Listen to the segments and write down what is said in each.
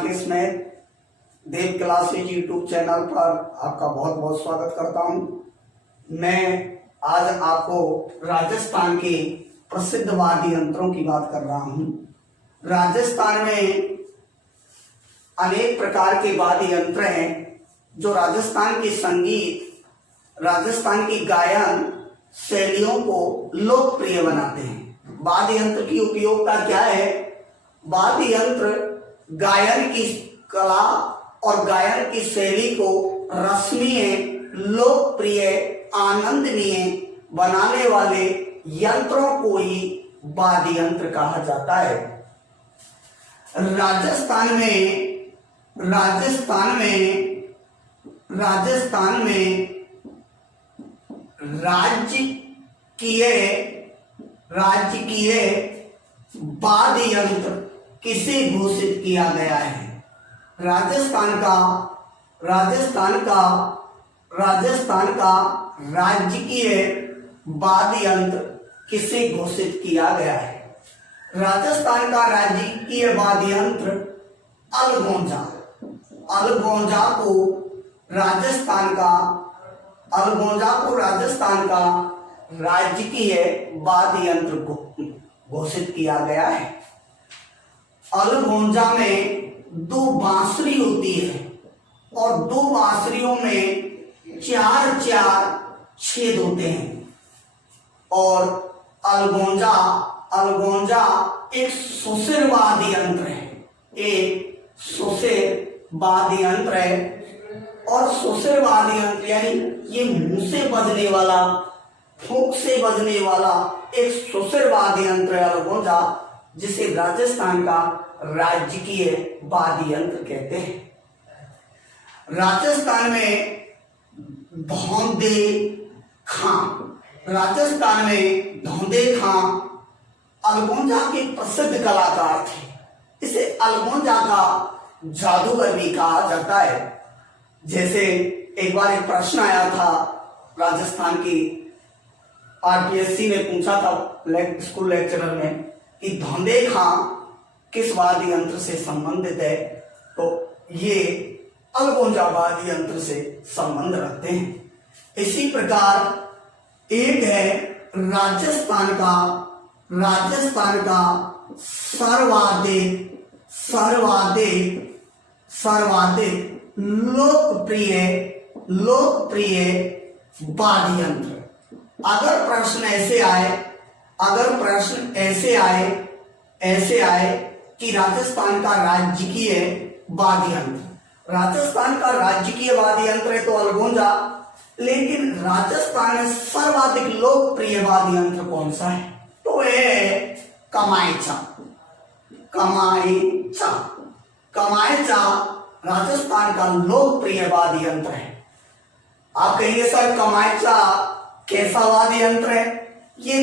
राकेश मैं देव classes YouTube channel पर आपका बहुत बहुत स्वागत करता हूं। मैं आज आपको राजस्थान के प्रसिद्ध वाद्य यंत्रों की बात कर रहा हूं। राजस्थान में अनेक प्रकार के वाद्य यंत्र हैं जो राजस्थान के संगीत, राजस्थान की गायन शैलियों को लोकप्रिय बनाते हैं। वाद्य यंत्र की उपयोगिता क्या है? वाद्य यंत्र गायन की कला और गायन की शैली को रसनीय, लोकप्रिय, आनंदनीय बनाने वाले यंत्रों को ही वाद्य यंत्र कहा जाता है। राजस्थान में राजकीय वाद्य यंत्र किसे घोषित किया गया है? राजस्थान का राजकीय वाद्य यंत्र किसे घोषित किया गया है? राजस्थान का राजकीय वाद्य यंत्र अलगोजा। अलगोजा को राजस्थान का राजकीय वाद्य यंत्र घोषित किया गया है। अलगोजा में 2 बांसुरी होती है और 2 बांसुरियों में 4 छेद होते हैं। और अलगोजा एक सुसिर वाद्य यंत्र है। और सुसिर वाद्य यंत्र यानी ये मुंह से बजने वाला, फूंक से बजने वाला एक सुसिर वाद्य यंत्र है अलगोजा, जिसे राजस्थान का राजकीय वाद्य यंत्र कहते हैं। राजस्थान में धोंदे खां अलगोजा के प्रसिद्ध कलाकार थे। इसे अलगोजा का जादूगर भी कहा जाता है। जैसे एक बार एक प्रश्न आया था, राजस्थान की आरपीएससी ने पूछा था स्कूल लेक्चरर में कि धोंदे खां किस वाद्य यंत्र से संबंधित है, तो ये अलगोजा वाद्य यंत्र से संबंध रखते हैं। इसी प्रकार एक है राजस्थान का सर्वाधिक लोकप्रिय वाद्य यंत्र। अगर प्रश्न ऐसे आए कि राजस्थान का राजकीय वाद्य यंत्र है तो अलगोजा, लेकिन राजस्थान में सर्वाधिक लोकप्रिय वाद्य यंत्र कौन सा है? तो यह है कमायचा राजस्थान का लोकप्रिय वाद्य यंत्र है। आप कहेंगे सर कमायचा कैसा वाद्य यंत्र है? ये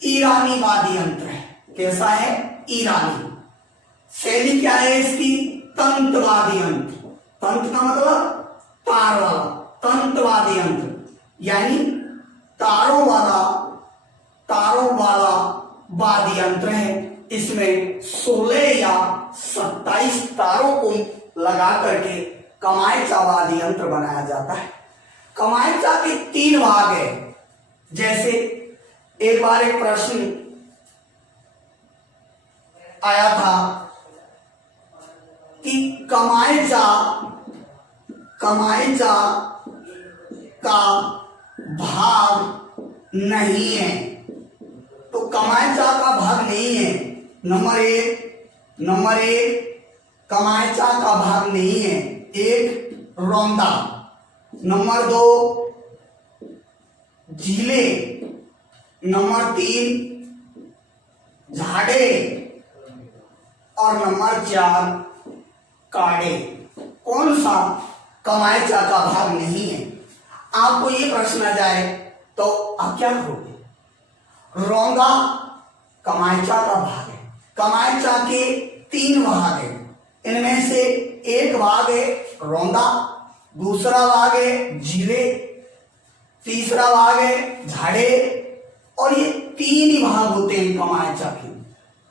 ईरानी वाद्य यंत्र है। कैसा है? ईरानी। शैली क्या है इसकी? तंत्र वाद्य यंत्र। तंत्र का मतलब तार वाला, तंत्र वाद्य यंत्र यानी तारों वाला वाद्य यंत्र है। इसमें 16 या 27 तारों को लगा करके कमायचा वाद्य यंत्र बनाया जाता है। कमायचा के 3 भाग है। जैसे एक बार एक प्रश्न आया था कि कमायचा का भाग नहीं है, तो कमायचा का भाग नहीं है। नंबर एक कमायचा का भाग नहीं है, एक रौंदा। नंबर 2 झीले। नंबर 3 झाड़े। और नंबर 4 काड़े। कौन सा कमायचा का भाग नहीं है? आपको ये प्रश्न आ जाए तो आप क्या करोगे? रौंदा कमायचा का भाग है। कमायचा के 3 भाग है। इनमें से एक भाग है रौंदा, दूसरा भाग है झीले, तीसरा भाग है झाड़े, और ये 3 ही भाग होते हैं कमायचा के।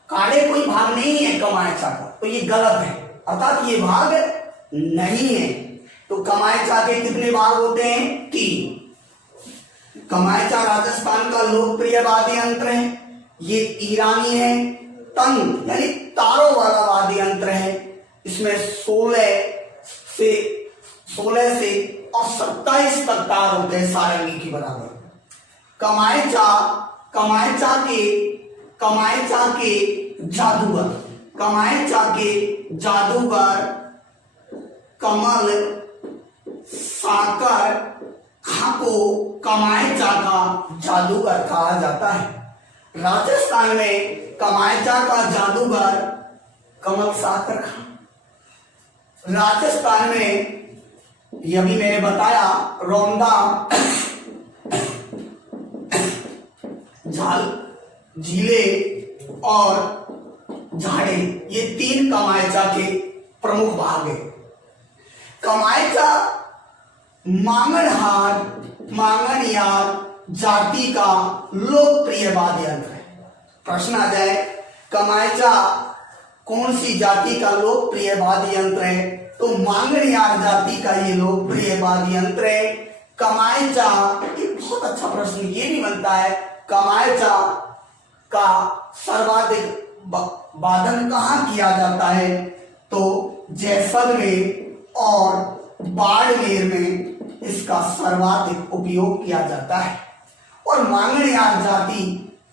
काड़े कोई भाग नहीं है कमायचा का, तो ये गलत है। अर्थात ये भाग नहीं है। तो कमायचा के कितने भाग होते हैं? 3। कमायचा राजस्थान का लोकप्रिय वाद्य यंत्र है। ये ईरानी है। तंग यानी तारों वाला वाद्य यंत्र है। इसमें 16 से और 27 तक तार होते हैं सारंगी की बराबर। कमायचा के जादूगर कमल साकर खां को कमायचा का जादूगर कहा जाता है। राजस्थान में कमायचा का जादूगर कमल साकर खां। राजस्थान में यह भी मैंने बताया रौंदा झीले और झाड़े, ये 3 कमायचा के प्रमुख भाग है। कमायचा मांगणियार जाति का लोकप्रिय वाद्य यंत्र है। प्रश्न आ जाए कमायचा कौन सी जाति का लोकप्रिय वाद्य यंत्र है? तो मांगणियार जाति का ये लोकप्रिय वाद्य यंत्र है। कमायचा, ये बहुत अच्छा प्रश्न ये भी बनता है, कमायचा का सर्वाधिक वादन कहाँ किया जाता है? तो जैसलमेर और बाड़मेर में इसका सर्वाधिक उपयोग किया जाता है। और मांगणियार जाति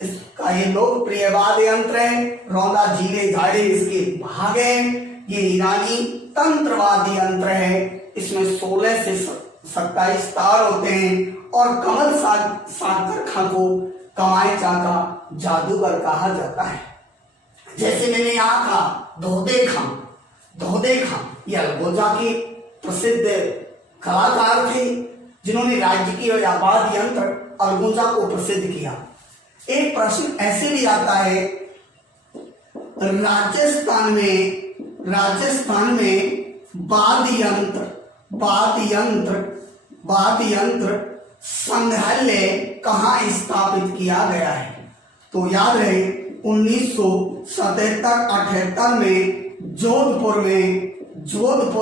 इसका ये लोकप्रिय वाद्य यंत्र है। रौंदा झीले झाड़े इसके भाग हैं। ये ईरानी तंत्र वाद्य यंत्र है। इसमें 16 से 27 तार होते हैं। और कमल साकर खां को कमायचा का जादूगर कहा जाता है। जैसे मैंने यहाँ कहा दोहदे खां ये अलगोजा के प्रसिद्ध कलाकार थे जिन्होंने राजकीय वाद्य यंत्र अलगोजा को प्रसिद्ध किया। एक प्रश्न ऐसे भी आता है, राजस्थान में वाद्य यंत्र संग्रहालय कहाँ स्थापित किया गया है? तो याद रहे 1977-78 में जोधपुर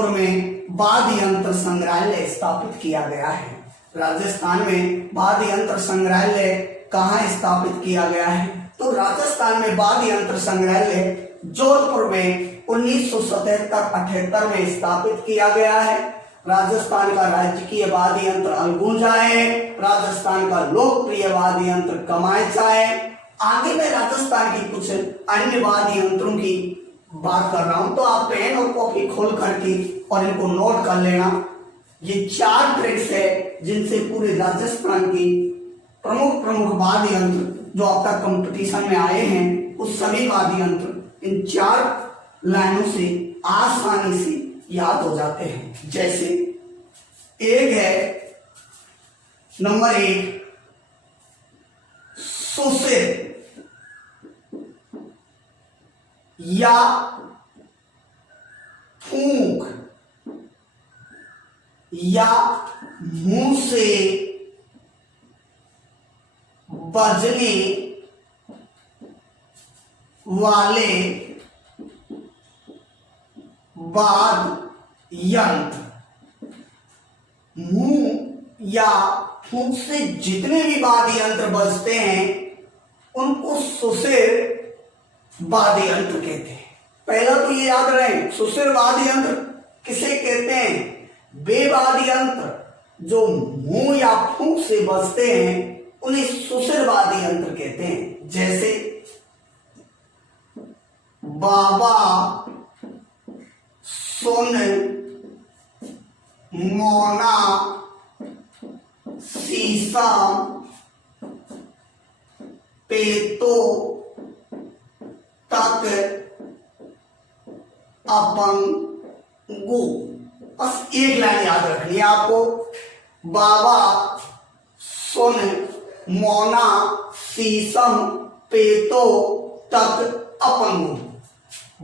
में वाद्य यंत्र संग्रहालय स्थापित किया गया है। राजस्थान में वाद्य यंत्र संग्रहालय कहाँ स्थापित किया गया है? तो राजस्थान में वाद्य यंत्र संग्रहालय जोधपुर में 1977-78 में स्थापित किया गया है। राजस्थान का राजकीय वाद्य यंत्र अलगोजा है। राजस्थान का लोकप्रिय वाद्य यंत्र कमायचा है। आगे मैं राजस्थान की कुछ अन्य वाद्य यंत्रों की बात कर रहा हूं, तो आप पेन और कॉपी खोल करके और इनको नोट कर लेना। ये 4 ट्रिक्स है जिनसे पूरे राजस्थान की प्रमुख वाद्य यंत्र जो अब तक कंपटीशन में आए हैं उस सभी वाद्य यंत्र इन 4 लाइनों से आसानी से याद हो जाते हैं। जैसे एक है नंबर 1 सुसिर या फूंक या मुंह से बजने वाले वाद्य यंत्र। मुंह या फूंक से जितने भी वाद्य यंत्र बजते हैं उनको सुसिर वाद्य यंत्र कहते हैं। पहला तो ये याद रहे, सुसिर वाद्य यंत्र किसे कहते हैं? वे वाद्य यंत्र जो मुंह या फूंक से बजते हैं उन्हें सुसिर वाद्य यंत्र कहते हैं। जैसे बाबा, सुन, मौना, शीशम, पेतो, तक, अपंगु। बस एक लाइन याद रखनी है आपको, बाबा, सुन, मौना, शीशम, पेतो, तक, अपंगु।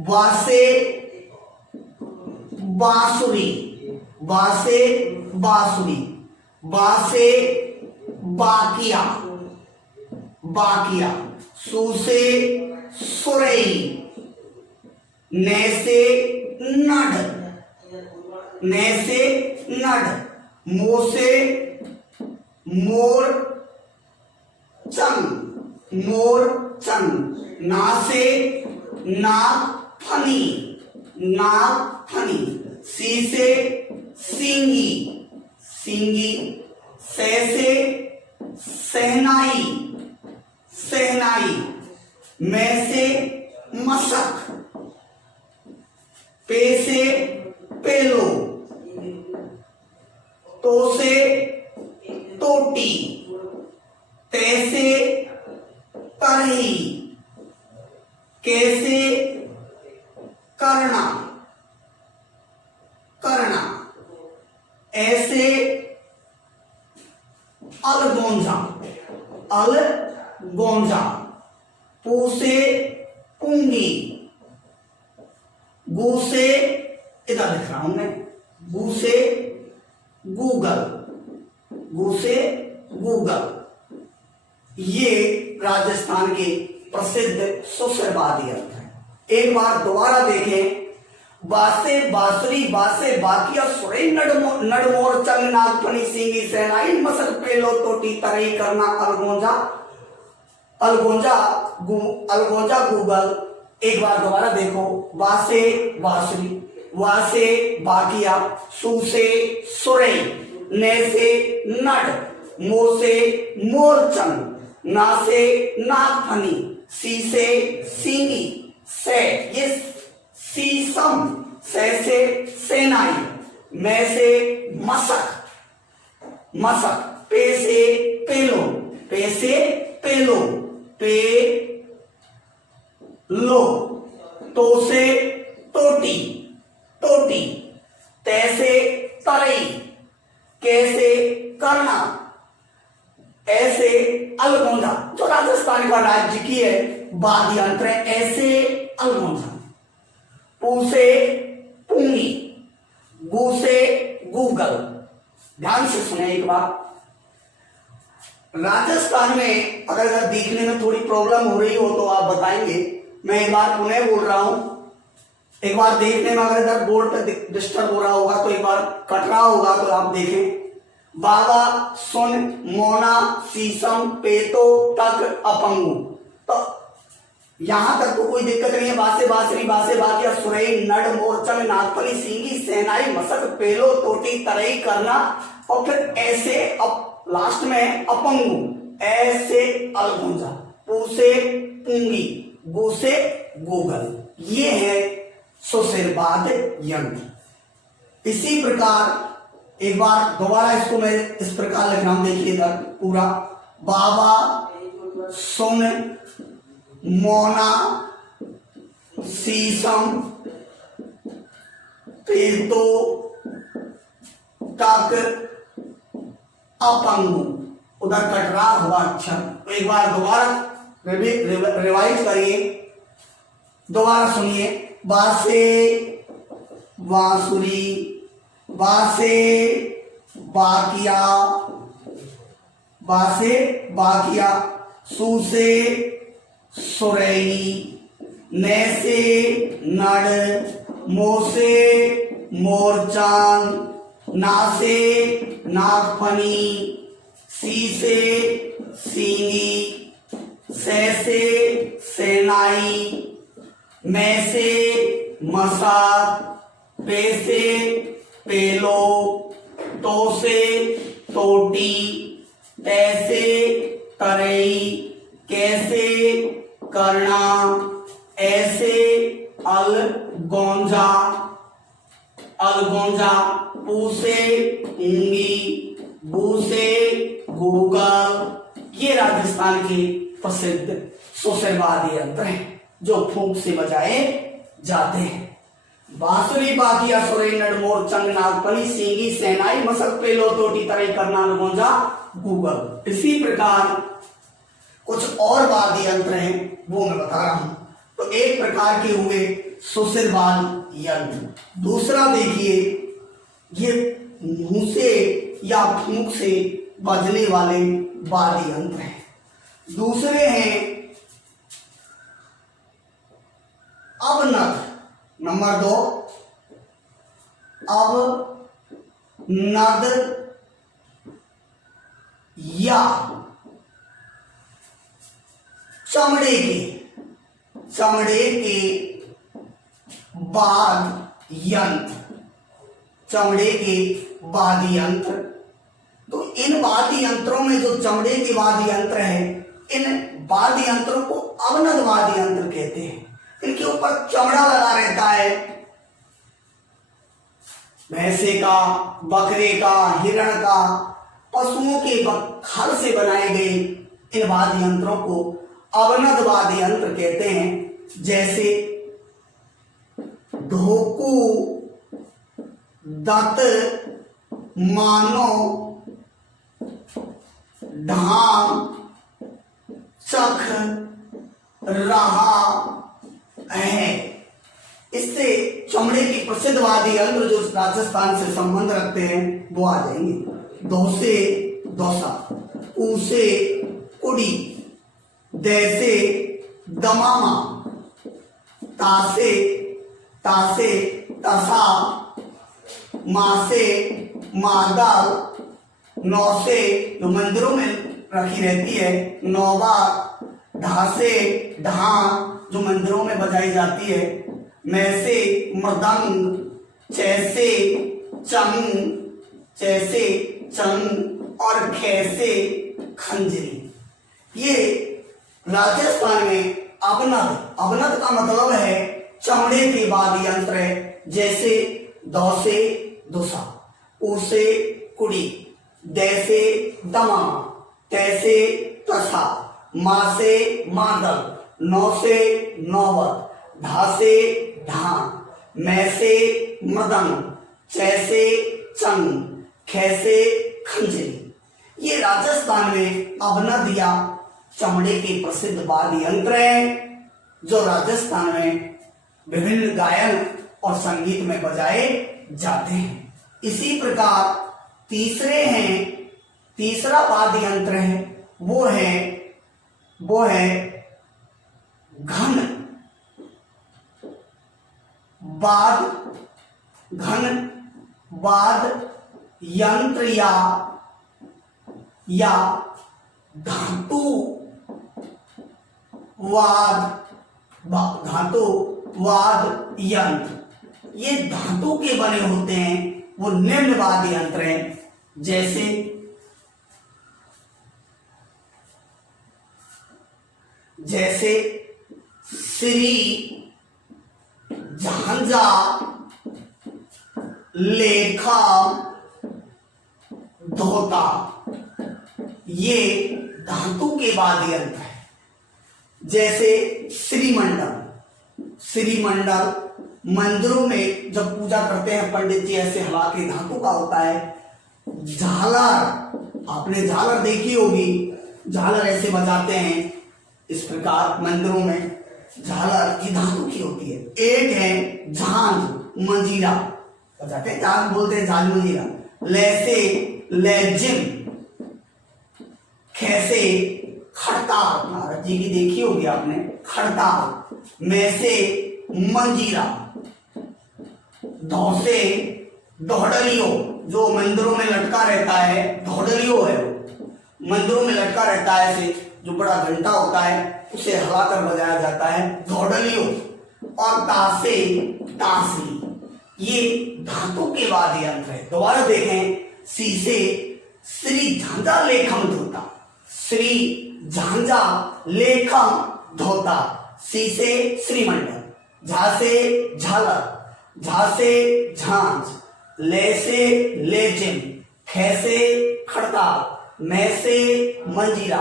वासे बांसुरी, वासे बांसुरी, बासे बाकिया, बाकिया, सूसे सुरई, नैसे नड, ने से नड, मो से मोर चंग, मोर चंग, ना से नाग फनी, नाग फनी, सी से सींगी, सींगी, से सहनाई, सहनाई, मैं से मशक, पे से पेलो, तो से टोटी, ते से करही, कैसे करना, करना, ऐसे अलगोंजा, अलगोंजा, पू से पूंगी, गू से इधर लिख रहा हूं मैं, गू से गूगल, गू से गूगल। ये राजस्थान के प्रसिद्ध सुसरवादी अर्थ है। एक बार दोबारा देखें, बासे बासुरी, बासे बाकिया, सुरे नडमोर चंग, नागफनी, सींगी, सहनाई, मसक, पेलो, टोटी, तरई, करना, अलगोंजा, अलगोंजा, अलगोंजा, गूगल। एक बार दोबारा देखो, बासे बासुरी, वासे बाकिया, सू से सुरई, ने से नड, मो से मोरचंग, ना से नागफनी, सी से सींगी, से ये सीसम, से सेनाई, मैं से मशक, मशक, पे से पेलो, पे से पेलो, पे लो, तो से टोटी, टोटी, तैसे तरई, कैसे करना, ऐसे अलगोंजा। जो राजस्थान का राज्य की है वाद्य यंत्र है, ऐसे अलगोंजा। पू से पूंगी, गू से गूगल। ध्यान से सुने एक बार, राजस्थान में अगर देखने में थोड़ी प्रॉब्लम हो रही हो तो आप बताएंगे। मैं एक बार पुनः बोल रहा हूं, एक बार देखने में अगर इधर बोर्ड पे डिस्टर्ब हो रहा होगा तो एक बार कट रहा होगा तो आप देखें। बाबा, सुन, मोना, शीशम, पेतो, तक, अपंगू। तो यहां तक तो कोई दिक्कत नहीं है। बासे बासरी, बासे बाकिया, सुरई, नड, मोरचंग, नागफनी, सींगी, सहनाई, मसक, पेलो, टोटी, तरई, करना, और फिर ऐसे लास्ट में अपंगू, ऐसे अलगोंजा, पू से पूंगी, गू से गूगल। ये है सुसरवाद यंत्र। इसी प्रकार एक बार दोबारा इसको मैं इस प्रकार लिख रहा हूं, देखिए इधर पूरा। बाबा, सुन, मोना, शीशम, पेतो, तक, अपंगू। उधर कटरा हुआ अक्षर। एक बार दोबारा रिवाइज करिए, दोबारा सुनिए। बासे बांसुरी, बासे बाकिया, बासे बाकिया, सू से सुरई, ने से नड़, मो से मोरचांद, ना से नागफनी, सी से सींगी, से सेनाई, मैं से मसाक, पे से पेलो, तो से टोटी, तैसे तरई, कैसे करना, ऐसे अलगोंजा, अलगोंजा, पू से ऊंगी, गू से गूगल। ये राजस्थान के प्रसिद्ध सुसरवादी यंत्र हैं जो फूंक से बजाए जाते हैं। बांसुरी, बाकिया, सुरई, नड़, मोर, चंग, नागफनी, सींगी, सहनाई, मसक, पेलो, टोटी, तरई, करना, अलगोंजा, गूगल। इसी प्रकार कुछ और वाद्य यंत्र हैं वो मैं बता रहा हूं। तो एक प्रकार के हुए सुसरवाद यंत्र। दूसरा देखिए, ये मुंह से या फूंक से बजने वाले वाद्य यंत्र हैं। दूसरे हैं अबनक, नंबर 2 अब नद या चमड़े के वाद्य यंत्र। तो इन वाद्य यंत्रों में जो चमड़े के वाद्य यंत्र है, इन वाद्य यंत्रों को अवनद वाद्य यंत्र कहते हैं। इनके ऊपर चमड़ा लगा रहता है, भैंसे का, बकरे का, हिरण का, पशुओं के खल से बनाए गए इन वाद्य यंत्रों को अवनद वाद्य यंत्र कहते हैं। जैसे ढोकू, दत्त, मानो, ढाम, चख, रहा है। इससे चमड़े की प्रसिद्ध वाद्य यंत्र जो राजस्थान से संबंध रखते हैं वो आ जाएंगे। दोसे दोसा, ऊसे कुड़ी, दैसे दमामा, तासे तासे तसा, मासे मादल, नौसे जो मंदिरों में रखी रहती है नौबा, ढासे ढां जो मंदिरों में बजाई जाती है, मैसे मृदंग, चैसे चंग और खैसे खंजरी। ये राजस्थान में अवनद का मतलब है चमड़े के वाद्य यंत्र है। जैसे दौसे दुसा, ऊसे कुड़ी, दैसे दमामा, तैसे तसा, मासे मादल, नौसे नौबत, ढासे ढान, मैसे मृदंग, चैसे चंग, खैसे खंजरी। ये राजस्थान में अवनद या चमड़े के प्रसिद्ध वाद्य यंत्र हैं जो राजस्थान में विभिन्न गायन और संगीत में बजाए जाते हैं। इसी प्रकार तीसरा वाद्य यंत्र है वो है घन वाद्य यंत्र या धातु वाद्य यंत्र। ये धातु के बने होते हैं, वो निम्न वाद्य यंत्र हैं। जैसे श्री, झांझा, लेखा, धोता, ये धातु के वाद्य यंत्र है। जैसे श्रीमंडल मंदिरों में जब पूजा करते हैं पंडित जी ऐसे हला के धातु का होता है। झालर, आपने झालर देखी होगी, झालर ऐसे बजाते हैं इस प्रकार मंदिरों में, झालर की धातु की होती है। एक है झांझ मंजीरा, बजाते हैं, झांझ बोलते हैं, झांझ मंजीरा। लैसे लेजिम, खैसे खड़ताल, महाराज जी की देखी होगी आपने, खड़ताल। मैसे मंजीरा, धौसे दोहडलियो जो मंदिरों में लटका रहता है, धौडलियो है वो, मंदिरों में लटका रहता है ऐसे, जो बड़ा घंटा होता है उसे हिलाकर बजाया जाता है, धौडलियो। और तासे तासली, ये धातु के वाद्य यंत्र है। दोबारा देखें, शीशे श्री झांझा लेखम धोता, श्री झांझा लेखम धोता, शीशे श्रीमंडल, झासे झालर, झासे झांझ, लेसे लेजिम, खैसे खड़ताल, मैसे मंजीरा,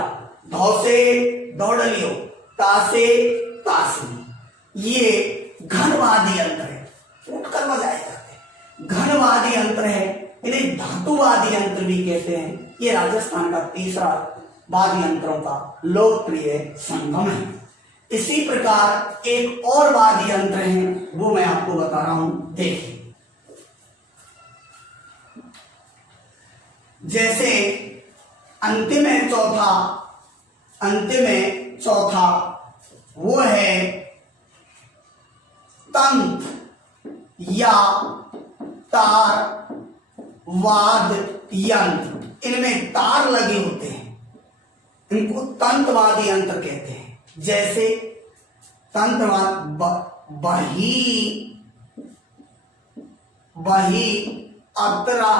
धौसे दौड़लियो, तासे तासली। ये घन वाद्य यंत्र है, उठकर बजाए जाते हैं, घन वाद्य यंत्र है। इन्हें धातु वाद्य यंत्र भी कहते हैं। ये राजस्थान का तीसरा वाद्य यंत्रों का लोकप्रिय संगम है। इसी प्रकार एक और वाद्य यंत्र है, वो मैं आपको बता रहा हूं, देखिए। जैसे अंतिम है चौथा वो है तंत या तार वाद्य यंत्र, इनमें तार लगे होते हैं, इनको तंत्रवादी यंत्र कहते हैं। जैसे बही अतरा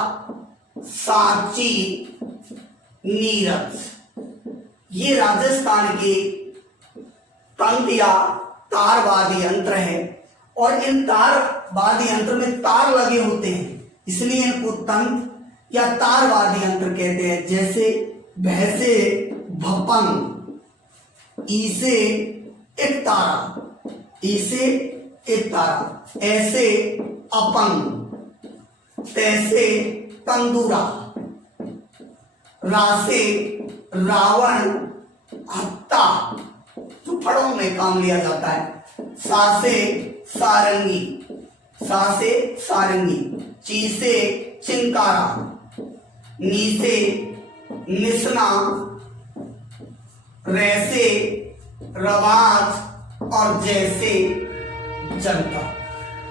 सांची नीरज, ये राजस्थान के तंत्र या तारवादी यंत्र है। और इन तारवादी यंत्र में तार लगे होते हैं, इसलिए इनको तंत्र या तारवादी यंत्र कहते हैं। जैसे भैंसे भपंग, ईसे एक तारा, ईसे एक तारा, ऐसे अपंग, तैसे तंदूरा, रासे रावण हत्ता जो फड़ों में काम लिया जाता है, सासे सारंगी, सासे सारंगी, चीसे चिंकारा, नीसे निसना, रैसे रवाज और जैसे जनता।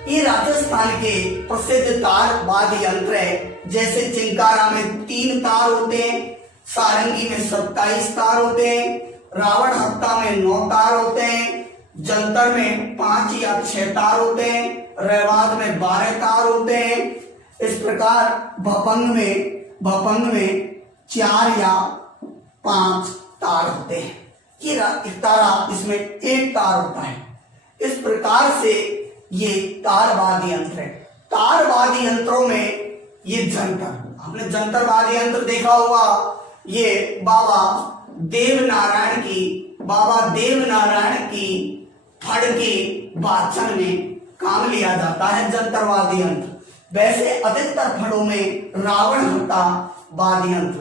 ये राजस्थान के प्रसिद्ध तार वाद्य यंत्र है। जैसे चिंकारा में 3 तार होते हैं, सारंगी में 27 तार होते हैं, रावण हत्ता में 9 तार होते हैं, जंतर में 5 या 6 तार होते हैं, रवाज में 12 तार होते हैं। इस प्रकार भपंग में 4 या 5 तार होते हैं। ये तारा, इसमें 1 तार होता है। इस प्रकार से ये तारवादी यंत्र है। तारवादी यंत्रों में ये जंतर, आपने जंतरवादी यंत्र देखा होगा, ये बाबा देवनारायण की फड़ के वाचन में काम लिया जाता है जंतरवादी यंत्र। वैसे अधिकतर फड़ों में रावण हत्ता वाद्य यंत्र।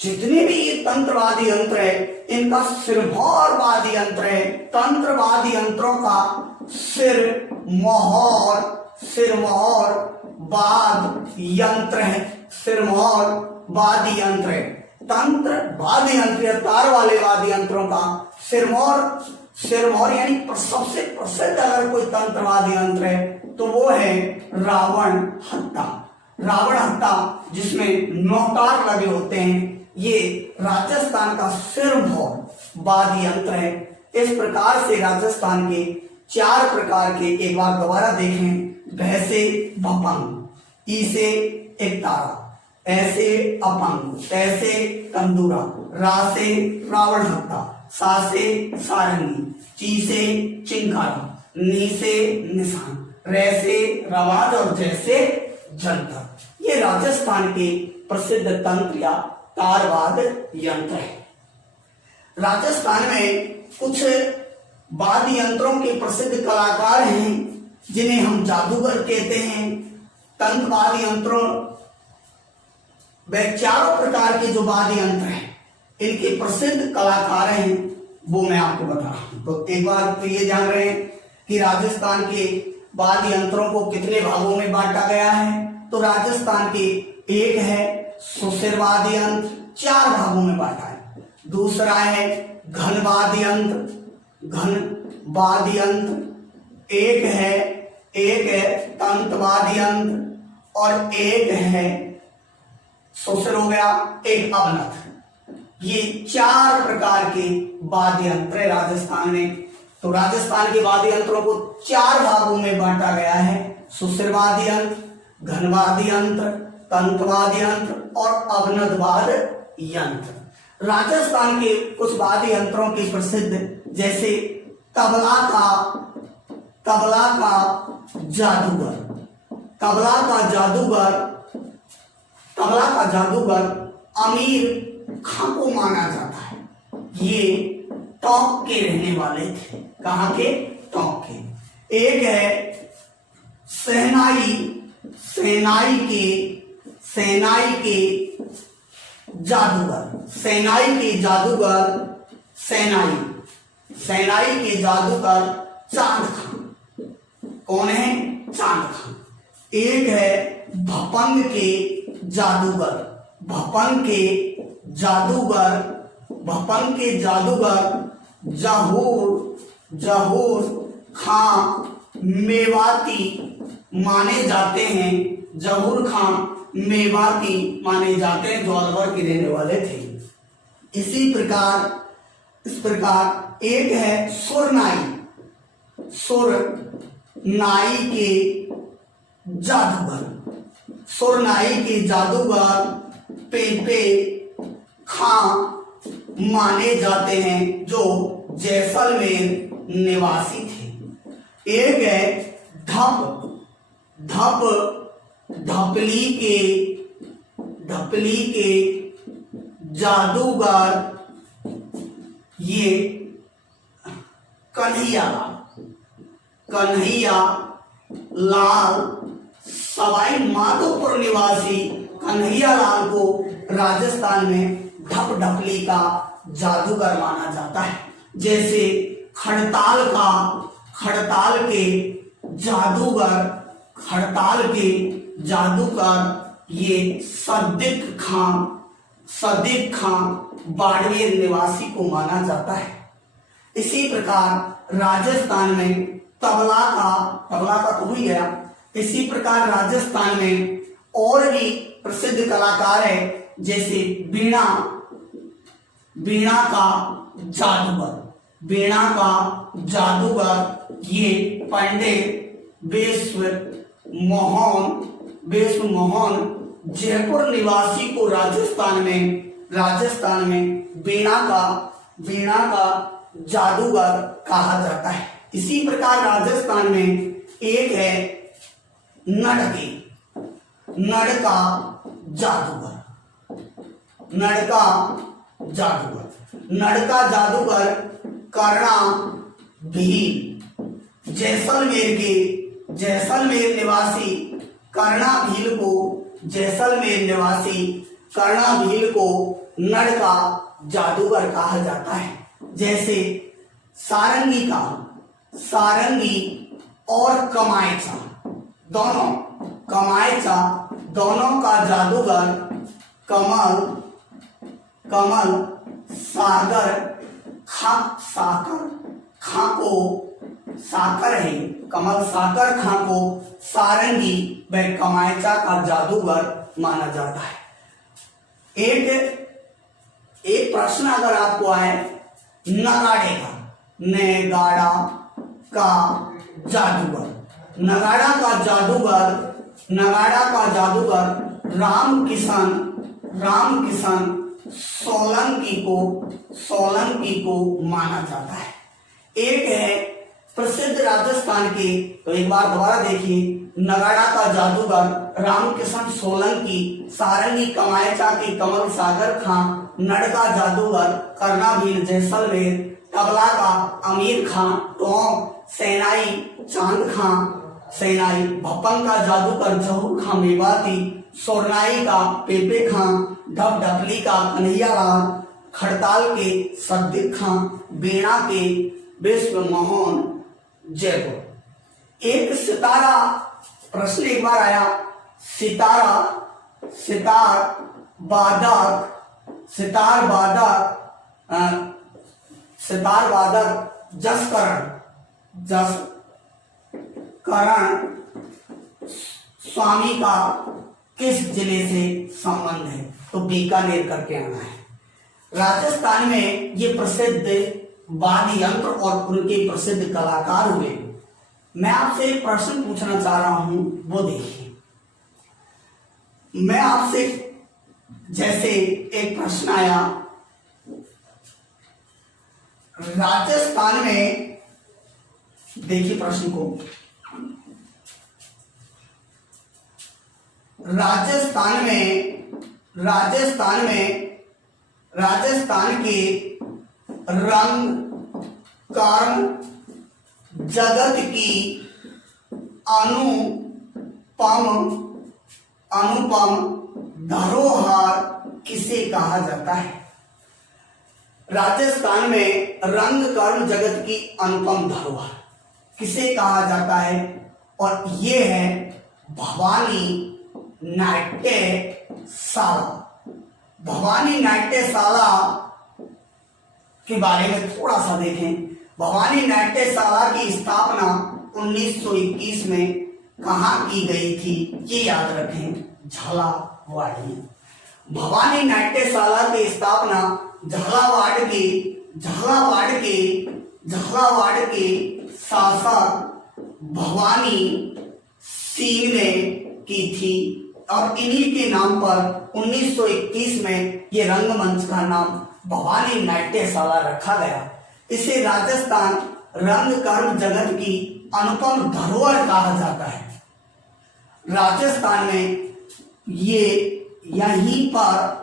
जितने भी ये तंत्रवादी यंत्र है, इनका सिरमौर वाद्य यंत्र है। तंत्रवादी यंत्रों का सिरमौर वाद्य यंत्र है, सिरमौर वाद्य यंत्र है। तंत्र वाद्य यंत्र या तार वाले वाद्य यंत्रों का सिरमौर यानी सबसे प्रसिद्ध अगर कोई तंत्रवादी यंत्र है तो वो है रावण हत्ता, जिसमें 9 तार लगे होते हैं। ये राजस्थान का सिरमौर वाद्य यंत्र है। इस प्रकार से राजस्थान के 4 प्रकार के, एक बार दोबारा देखें, भैंसे भपंग, ईसे एक तारा, ऐसे अपंग, तैसे तंदूरा, रासे रावण हत्ता, सासे सारंगी, चीसे चिंकारा, नीसे निशान, रैसे रवाज और जैसे जंतर। ये राजस्थान के प्रसिद्ध तंत्र या तारवाद यंत्र है। राजस्थान में कुछ वाद्य यंत्रों के प्रसिद्ध कलाकार हैं जिन्हें हम जादूगर कहते हैं। तंत्रवादी यंत्रों व चारों प्रकार के जो वाद्य यंत्र हैं, इनके प्रसिद्ध कलाकार हैं, वो मैं आपको बता रहा हूं। तो एक बार तो ये जान रहे हैं कि राजस्थान के वाद्य यंत्रों को कितने भागों में बांटा गया है। तो राजस्थान के एक है सुशिर वाद्य यंत्र, 4 भागों में बांटा है। दूसरा है घन वाद्य यंत्र, एक है तंत्रवादी यंत्र और एक है सुशिर हो गया, एक अवनत। ये 4 प्रकार के वाद्य यंत्र है राजस्थान में। तो राजस्थान के वाद्य यंत्रों को 4 भागों में बांटा गया है: सुशिर वाद्य यंत्र, घनवाद्य यंत्र, तंत्रवाद्य यंत्र और अवनतवाद्य यंत्र। राजस्थान के कुछ वाद्य यंत्रों के प्रसिद्ध, जैसे तबला का जादूगर अमीर खां को माना जाता है। ये टोंक के रहने वाले थे। कहां के? टोंक के। एक है सेनाई के जादूगर, सेनाई के जादूगर चांद खां। कौन है? चांद खां। एक है भपंग के जादूगर जहूर खां मेवाती माने जाते हैं। जहूर खां मेवाती माने जाते हैं, जो अलवर के रहने वाले थे। इस प्रकार एक है सुरनाई के जादूगर पेपे खां माने जाते हैं, जो जैसलमेर निवासी थे। एक है धपली के जादूगर, ये कन्हैया लाल सवाई माधोपुर निवासी कन्हैया लाल को राजस्थान में ढपली का जादूगर माना जाता है। जैसे खड़ताल के जादूगर ये सदिक खां बाड़मेर निवासी को माना जाता है। इसी प्रकार राजस्थान में तबला का तो हो ही गया। इसी प्रकार राजस्थान में और भी प्रसिद्ध कलाकार है, जैसे वीणा का जादूगर ये पंडित विश्व मोहन जयपुर निवासी को राजस्थान में वीणा का जादूगर कहा जाता है। इसी प्रकार राजस्थान में एक है नड़ का जादूगर कर्णा भील जैसलमेर निवासी कर्णा भील को नड़ का जादूगर कहा जाता है। जैसे सारंगी और कमायचा दोनों का जादूगर कमल सागर खां को सारंगी व कमायचा का जादूगर माना जाता है। एक प्रश्न अगर आपको आए, नगाड़ा का जादूगर राम किशन सोलंकी को माना जाता है। एक है प्रसिद्ध राजस्थान के, तो एक बार दोबारा देखिए, नगाड़ा का जादूगर रामकिशन सोलंकी, सारंगी कमायचा की कमल सागर खां, नड़ का जादूगर कर्णाभील जैसलमेर, तबला का अमीर खां टोंक, सेनाई चांद खां सेनाई, भपन का जादूगर जहूर खां मेवाती, सुरनाई का पेपे खां, ढपली का कन्हैया लाल, खड़ताल के सदिक खां, वीणा के विश्व मोहन जयपुर। एक सितारा प्रश्न एक बार आया, सितार वादक जसकरण स्वामी का किस जिले से संबंध है? तो बीकानेर करके आना है। राजस्थान में ये प्रसिद्ध वाद्य यंत्र और उनके प्रसिद्ध कलाकार हुए। मैं आपसे एक प्रश्न पूछना चाह रहा हूं, वो देखिए। मैं आपसे जैसे एक प्रश्न आया, राजस्थान में, देखिए प्रश्न को, राजस्थान के रंग कर्म जगत की अनुपम धरोहर किसे कहा जाता है? राजस्थान में रंग कर्म जगत की अनुपम धरोहर किसे कहा जाता है? और ये है भवानी नाट्यशाला। भवानी नाट्यशाला के बारे में थोड़ा सा देखें। भवानी नाट्यशाला की स्थापना 1921 में कहाँ की गई थी, ये याद रखें, झालावाड़। भवानी नाट्यशाला की स्थापना झालावाड़ के शासक भवानी सिंह ने की थी और इन्हीं के नाम पर 1921 में ये रंगमंच का नाम भवानी नाट्यशाला रखा गया। इसे राजस्थान रंगकर्म जगत की अनुपम धरोहर कहा जाता है। राजस्थान में ये यहीं पर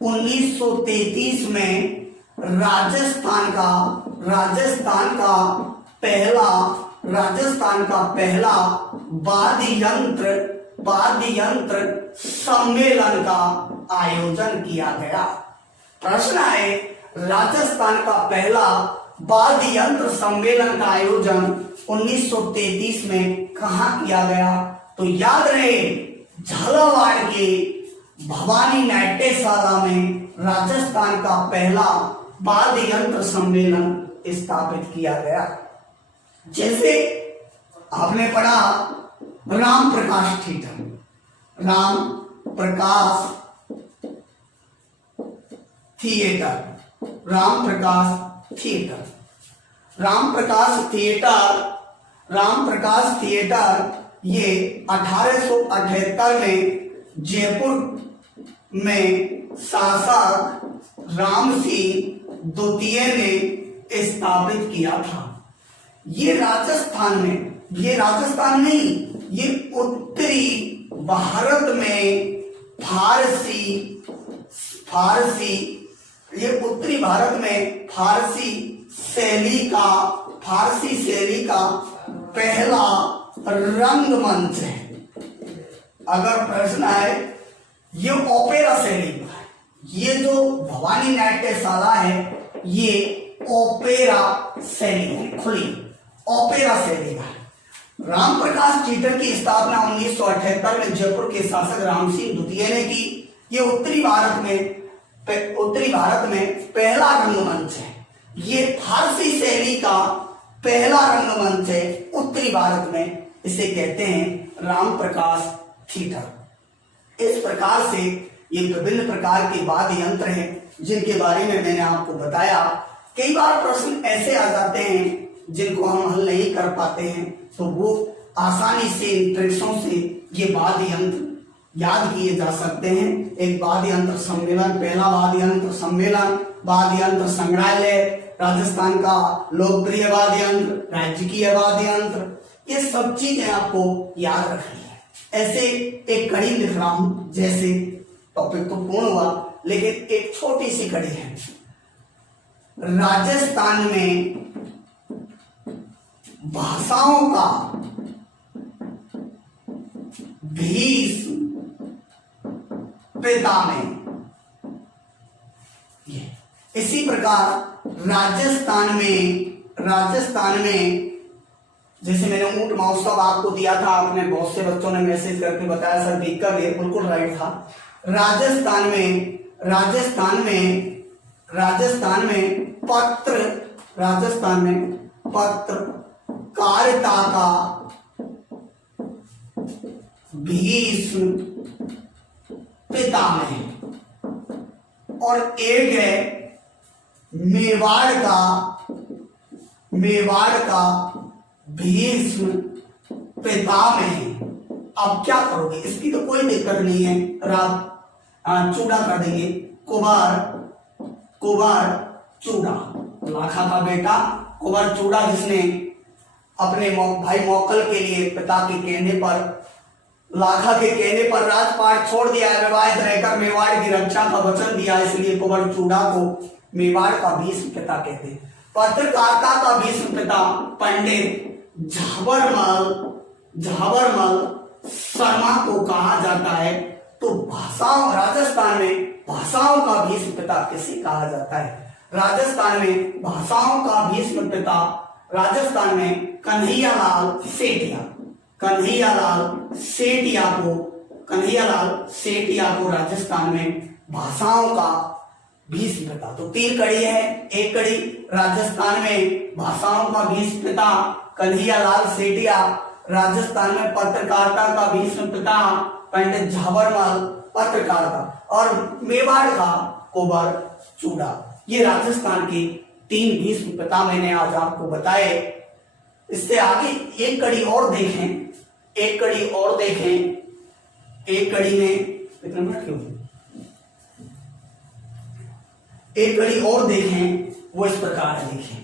1933 में राजस्थान का पहला वाद्य यंत्र सम्मेलन का आयोजन किया गया। प्रश्न है, राजस्थान का पहला वाद्य यंत्र सम्मेलन का आयोजन 1933 में कहाँ किया गया? तो याद रहे, झालावाड़ के भवानी नाट्यशाला में राजस्थान का पहला वाद्य यंत्र सम्मेलन स्थापित किया गया। जैसे आपने पढ़ा राम प्रकाश थिएटर, राम प्रकाश थिएटर ये 1878 में जयपुर में शासक राम सिंह द्वितीय ने स्थापित किया था। ये राजस्थान नहीं, ये उत्तरी भारत में फारसी शैली का पहला रंगमंच है। अगर प्रश्न है, ये ओपेरा शैली का है। ये जो भवानी नाट्यशाला है ये ओपेरा शैली है, खुली ओपेरा शैली का है। राम प्रकाश थिएटर की स्थापना 1978 में जयपुर के शासक राम सिंह द्वितीय ने की। ये उत्तरी भारत में पहला रंगमंच है। ये फारसी शैली का पहला रंगमंच है उत्तरी भारत में। इसे कहते हैं राम प्रकाश थिएटर। इस प्रकार से ये विभिन्न प्रकार के वाद्य यंत्र हैं जिनके बारे में मैंने आपको बताया। कई बार प्रश्न ऐसे आ जाते हैं जिनको हम हल नहीं कर पाते हैं, तो वो आसानी से इन ट्रिक्सों से ये वाद्य यंत्र याद किए जा सकते हैं। एक वाद्य यंत्र सम्मेलन, पहला वाद्य यंत्र सम्मेलन, वाद्य यंत्र संग्रहालय, राजस्थान का लोकप्रिय वाद्य यंत्र, राजकीय वाद्य यंत्र, ये सब चीजें आपको याद रखनी है। ऐसे एक कड़ी लिख रहा हूं, जैसे टॉपिक तो पूर्ण हुआ लेकिन एक छोटी सी कड़ी है। राजस्थान में भाषाओं का भीष्म पितामह। इसी प्रकार राजस्थान में जैसे मैंने ऊंट महोत्सव आपको दिया था, आपने बहुत से बच्चों ने मैसेज करके बताया सर देख कर बिल्कुल राइट था। राजस्थान में पत्रकारिता का भीष्म पितामह, और एक है मेवाड़ का भीष्म पितामह। अब क्या करोगे, इसकी तो कोई दिक्कत नहीं है, आप चूड़ा कर देंगे, कुंवर चूड़ा, लाखा का बेटा कुंवर चूड़ा, जिसने अपने भाई मौकल के लिए पिता के कहने पर, लाखा के कहने पर राजपाट छोड़ दिया, विवाहित रहकर मेवाड़ की रक्षा का वचन दिया, इसलिए कुंवर चूड़ा को मेवाड़ का भीष्म पिता कहते हैं। पत्रकारिता का भीष्म पिता पंडित झाबरमल शर्मा को कहा जाता है। तो राजस्थान में भाषाओं का भीष्म पिता किसे कहा जाता है? राजस्थान में भाषाओं का भीष्म पिता राजस्थान में कन्हैयालाल सेठिया को राजस्थान में भाषाओं का भीष्म पिता। तो तीन कड़ी है। एक कड़ी राजस्थान में भाषाओं का भीष्म पिता कन्हैयालाल सेठिया, राजस्थान में पत्रकारिता का भीष्म पिता पंडित झाबरमल पत्रकारिता, और मेवाड़ का कुंवर चूड़ा। ये राजस्थान के 3 भीष्म पिता मैंने आज आपको बताए। इससे आगे एक कड़ी और देखें, एक कड़ी और देखें। एक कड़ी में कितने मिनट क्यों, एक कड़ी और देखें, वो इस प्रकार है। देखें,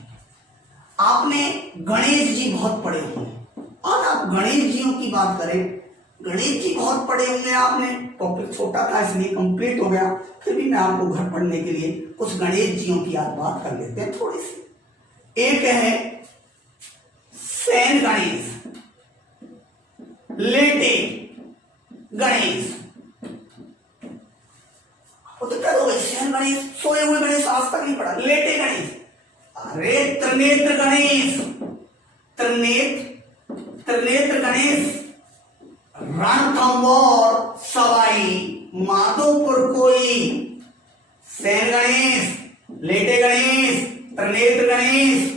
आपने गणेश जी बहुत पढ़े होंगे, और आप गणेश जियों की बात करें, गणेश जी बहुत पढ़े होंगे आपने। टॉपिक छोटा था इसलिए कंप्लीट हो गया, फिर भी मैं आपको घर पढ़ने के लिए कुछ गणेश जियों की आज बात कर लेते हैं थोड़ी सी। एक है सैन गणेश, लेटे गणेश। तो क्या हो गए, सैन गणेश, सोए हुए गणेश आज तक नहीं पढ़ा। लेटे गणेश, अरे त्रिनेत्र गणेश, त्रिनेत्र गणेश रणथंभौर सवाई माधोपुर कोई। सैन गणेश, लेटे गणेश, त्रिनेत्र गणेश।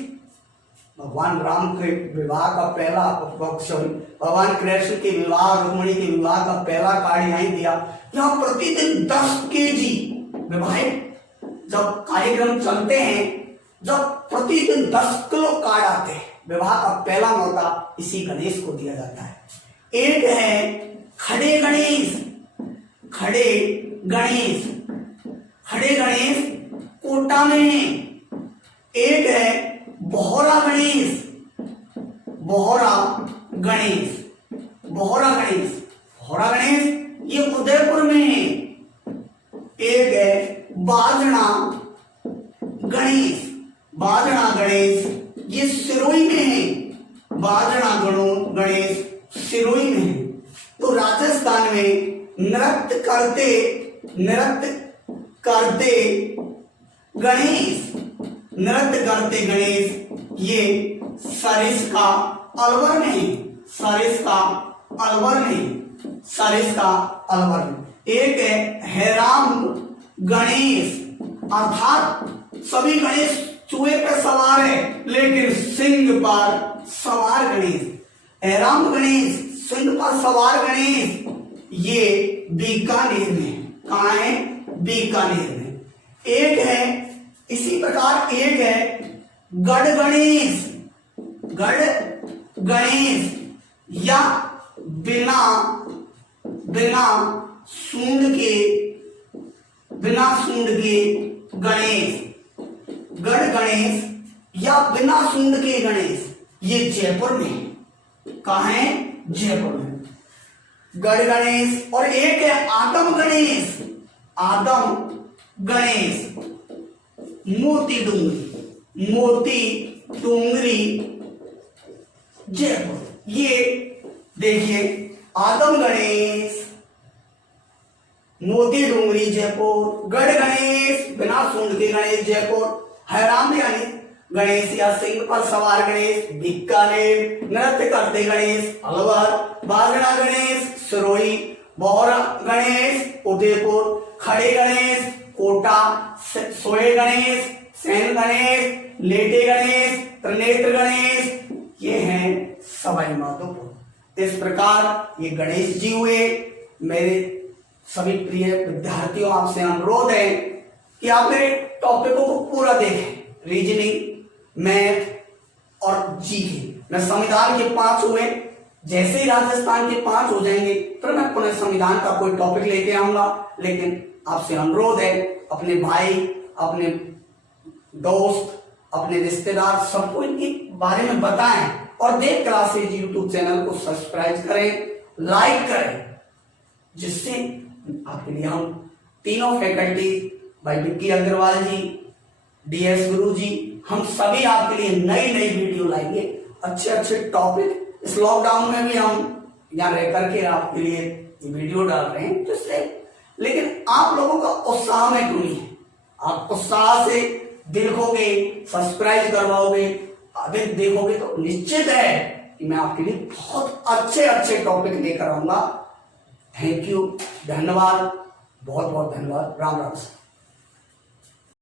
भगवान राम के विवाह का पहला, भगवान कृष्ण के विवाह, रुक्मिणी के विवाह का पहला कार्ड यहीं दिया। यहाँ प्रतिदिन 10 केजी विवाहित जब कार्यक्रम चलते हैं, जब प्रतिदिन 10 किलो कार्ड आते हैं, विवाह का पहला न्योता इसी गणेश को दिया जाता है। एक है खड़े गणेश, खड़े गणेश, खड़े गणेश कोटा में। एक है बोहरा गणेश, बोहरा गणेश, बोहरा गणेश, बोहरा गणेश ये उदयपुर में है। एक है बाजना गणेश, बाजना गणेश ये सिरोही में है। बाजना गणेश सिरोही में है। तो राजस्थान में नृत्य करते गणेश, नृत्य करते गणेश ये सरिस्का अलवर में है, सरिस्का अलवर में, सरिस्का अलवर में। एक है हैराम गणेश, अर्थात सभी गणेश चूहे पे सवार है लेकिन सिंह पर सवार गणेश। हैराम गणेश, सिंह पर सवार गणेश ये बीकानेर में। कहाँ है, बीकानेर में। एक है इसी प्रकार, एक है गढ़ गणेश, गढ़ गणेश या बिना सूंड के गणेश, गढ़ गणेश या बिना सूंड के गणेश ये जयपुर में है। कहाँ है, जयपुर में गढ़ गणेश। और एक है आदम गणेश, आदम गणेश मोती डूंगरी जयपुर। ये देखिए आदम गणेश मोती डूंगरी जयपुर, गढ़ गणेश बिना सूंड के गणेश जयपुर, हैराम गणेश या सिंह पर सवार गणेश बीकानेर, नृत्य करते गणेश अलवर, बाजना गणेश सिरोही, बोहरा गणेश उदयपुर, खड़े गणेश कोटा, सोए गणेश सैन गणेश, लेटे गणेश, त्रिनेत्र गणेश ये हैं सवाई माधोपुर। इस प्रकार ये गणेश जी हुए। मेरे सभी प्रिय विद्यार्थियों आपसे अनुरोध है कि आप मेरे टॉपिकों को पूरा देखें, रीजनिंग, मैथ और जीके। मैं संविधान के 5 हुए, जैसे ही राजस्थान के 5 हो जाएंगे फिर मैं पुनः संविधान का कोई टॉपिक लेके आऊंगा। लेकिन आपसे अनुरोध है अपने भाई, अपने दोस्त, अपने रिश्तेदार सबको इनके बारे में बताएं और देव क्लासेज यूट्यूब चैनल को सब्सक्राइब करें, लाइक करें, जिससे आपके लिए हम तीनों फैकल्टी भाई विक्की अग्रवाल जी, DS गुरु जी, हम सभी आपके लिए नई नई वीडियो लाएंगे, अच्छे अच्छे टॉपिक। इस लॉकडाउन में भी हम यहाँ रह करके आपके लिए वीडियो डाल रहे हैं, जिससे लेकिन आप लोगों का उत्साह में क्यों नहीं है। आप उत्साह से देखोगे, सब्सक्राइब करवाओगे, आगे देखोगे तो निश्चित है कि मैं आपके लिए बहुत अच्छे अच्छे टॉपिक लेकर आऊंगा। थैंक यू, धन्यवाद, बहुत बहुत धन्यवाद। राम राम।